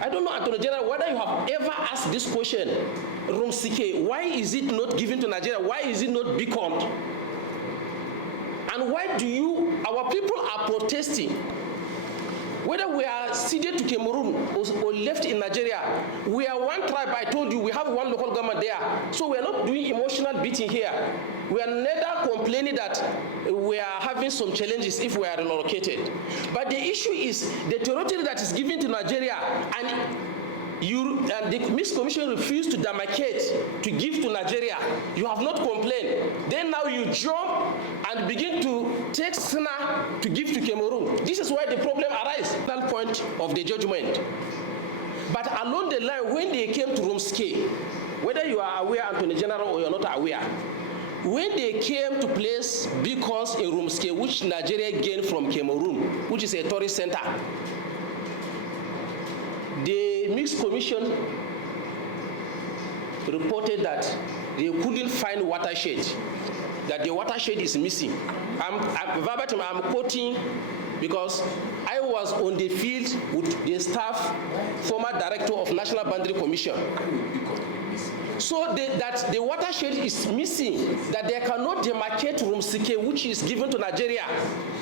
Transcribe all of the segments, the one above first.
I don't know, Attorney General, whether you have ever asked this question, Rumsike, why is it not given to Nigeria? Why is it not beaconed? And why do our people are protesting? Whether we are ceded to Cameroon or left in Nigeria, we are one tribe. I told you, we have one local government there. So we are not doing emotional beating here. We are neither complaining that we are having some challenges if we are relocated. But the issue is the territory that is given to Nigeria, and the Mixed Commission refused to demarcate to give to Nigeria. You have not complained. Then now you jump and begin to take Sina to give to Cameroon. This is why the problem arises. That point of the judgment. But along the line, when they came to Rumsike, whether you are aware, Attorney General, or you're not aware, when they came to place beacons in Rumsike, which Nigeria gained from Cameroon, which is a tourist center, the Mixed Commission reported that they couldn't find watershed, that the watershed is missing. I'm quoting because I was on the field with the staff, former director of National Boundary Commission. So that the watershed is missing, that they cannot demarcate Rumsike, which is given to Nigeria,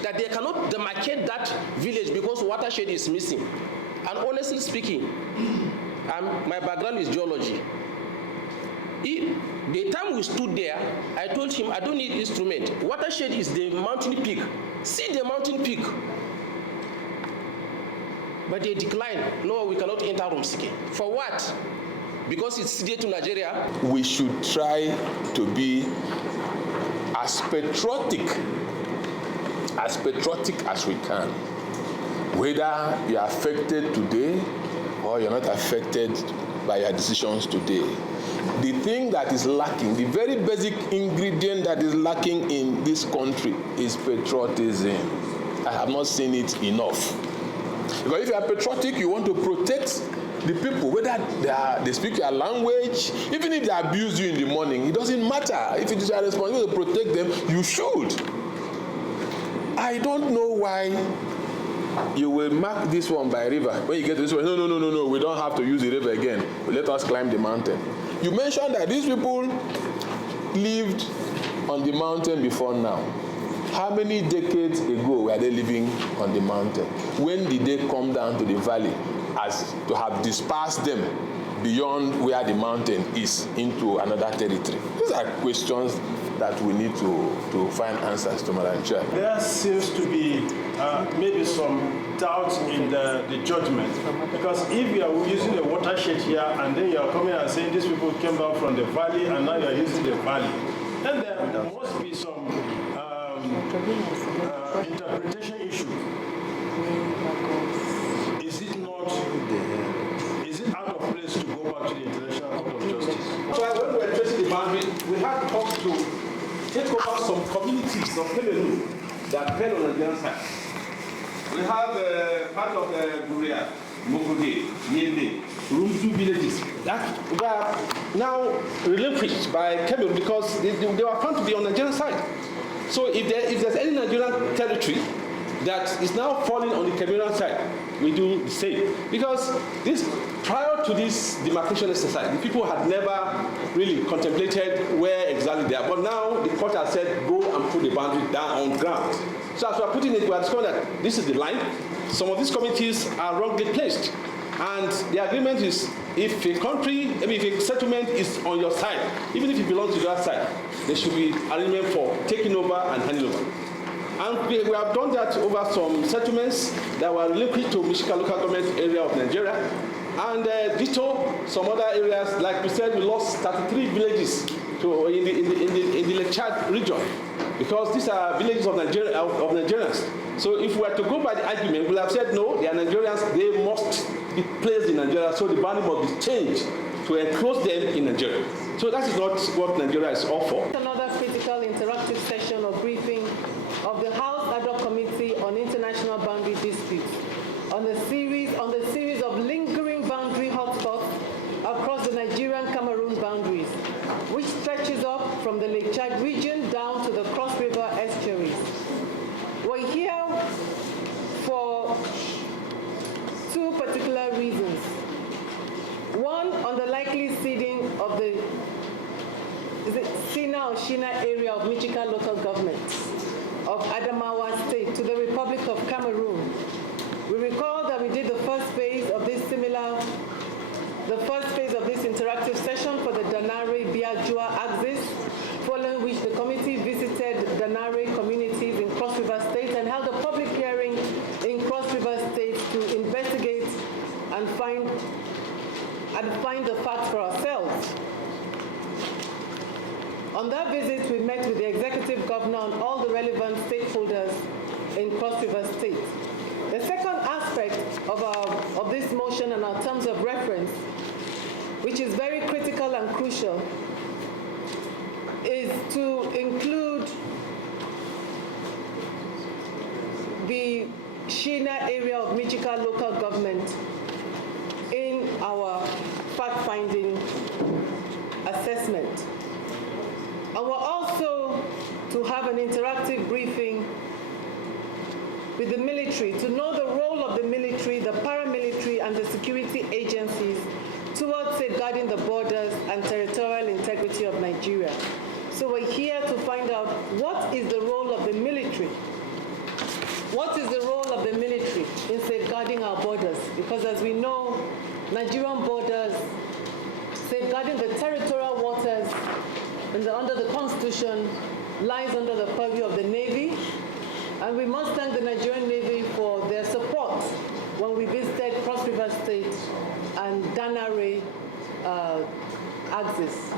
that they cannot demarcate that village because watershed is missing. And honestly speaking, my background is geology. The time we stood there, I told him, I don't need instrument. Watershed is the mountain peak. See the mountain peak. But they declined. No, we cannot enter Rumsike. For what? Because it's ceded to Nigeria. We should try to be as patriotic as we can. Whether you are affected today or you're not affected by your decisions today. The thing that is lacking, the very basic ingredient that is lacking in this country is patriotism. I have not seen it enough. Because if you are patriotic, you want to protect the people, whether they speak your language, even if they abuse you in the morning, it doesn't matter. If it is your responsibility to protect them, you should. I don't know why you will mark this one by river. When you get to this one, no, we don't have to use the river again. Let us climb the mountain. You mentioned that these people lived on the mountain before now. How many decades ago were they living on the mountain? When did they come down to the valley as to have dispersed them beyond where the mountain is into another territory? These are questions that we need to find answers to, Madam Chair. There seems to be maybe some doubt in the judgment, because if you are using a watershed here and then you are coming and saying these people came down from the valley and now you are using the valley, then there must be some interpretation issue. Is it out of place to go back to the International Court of Justice? So when we were tracing the boundary, we had to talk to take over some communities of Cameroon that fell on the Nigerian side. We have part of Guria, Mokoge, Yende, Rumzu villages that were now relinquished by Cameroon because they were found to be on the Nigerian side. So if there's any Nigerian territory that is now falling on the Cameroon side, we do the same. Because prior to this demarcation exercise, the people had never really contemplated where exactly they are. But now the court has said, go and put the boundary down on ground. So as we are putting it, we are discovering that this is the line. Some of these communities are wrongly placed. And the agreement is, if a settlement is on your side, even if it belongs to the other side, there should be arrangement for taking over and handing over. And we have done that over some settlements that were relinquished to Michigan local government area of Nigeria. And ditto some other areas, like we said, we lost 33 villages in the Lake Chad region, because these are villages of Nigerians. So if we were to go by the argument, we'll have said, no, they are Nigerians, they must be placed in Nigeria, so the boundary must be changed to enclose them in Nigeria. So that is not what Nigeria is all for. Another critical interactive session or briefing of the House Ad hoc Committee on International Boundary Disputes on the series of lingering boundary hotspots across the Nigerian-Cameroon boundaries, which stretches up from the Lake Chad region down to the Cross River estuaries. We're here for two particular reasons. Sina or Shina area of Michika local government of Adamawa State to the Republic of Cameroon. We recall that we did the first phase of this interactive session for the Danare-Biajua axis, following which the committee visited Danare communities in Cross River State and held a public hearing in Cross River State to investigate and find the facts for ourselves. On that visit, we met with the executive governor and all the relevant stakeholders in Cross River State. The second aspect of this motion and our terms of reference, which is very critical and crucial, is to include the Shina area of Michika local government in our fact-finding assessment. And we're also to have an interactive briefing with the military to know the role of the military, the paramilitary, and the security agencies towards safeguarding the borders and territorial integrity of Nigeria. So we're here to find out what is the role of the military. What is the role of the military in safeguarding our borders? Because as we know, Nigerian borders, safeguarding the territorial waters under the Constitution lies under the purview of the Navy. And we must thank the Nigerian Navy for their support when we visited Cross River State and Danare axis.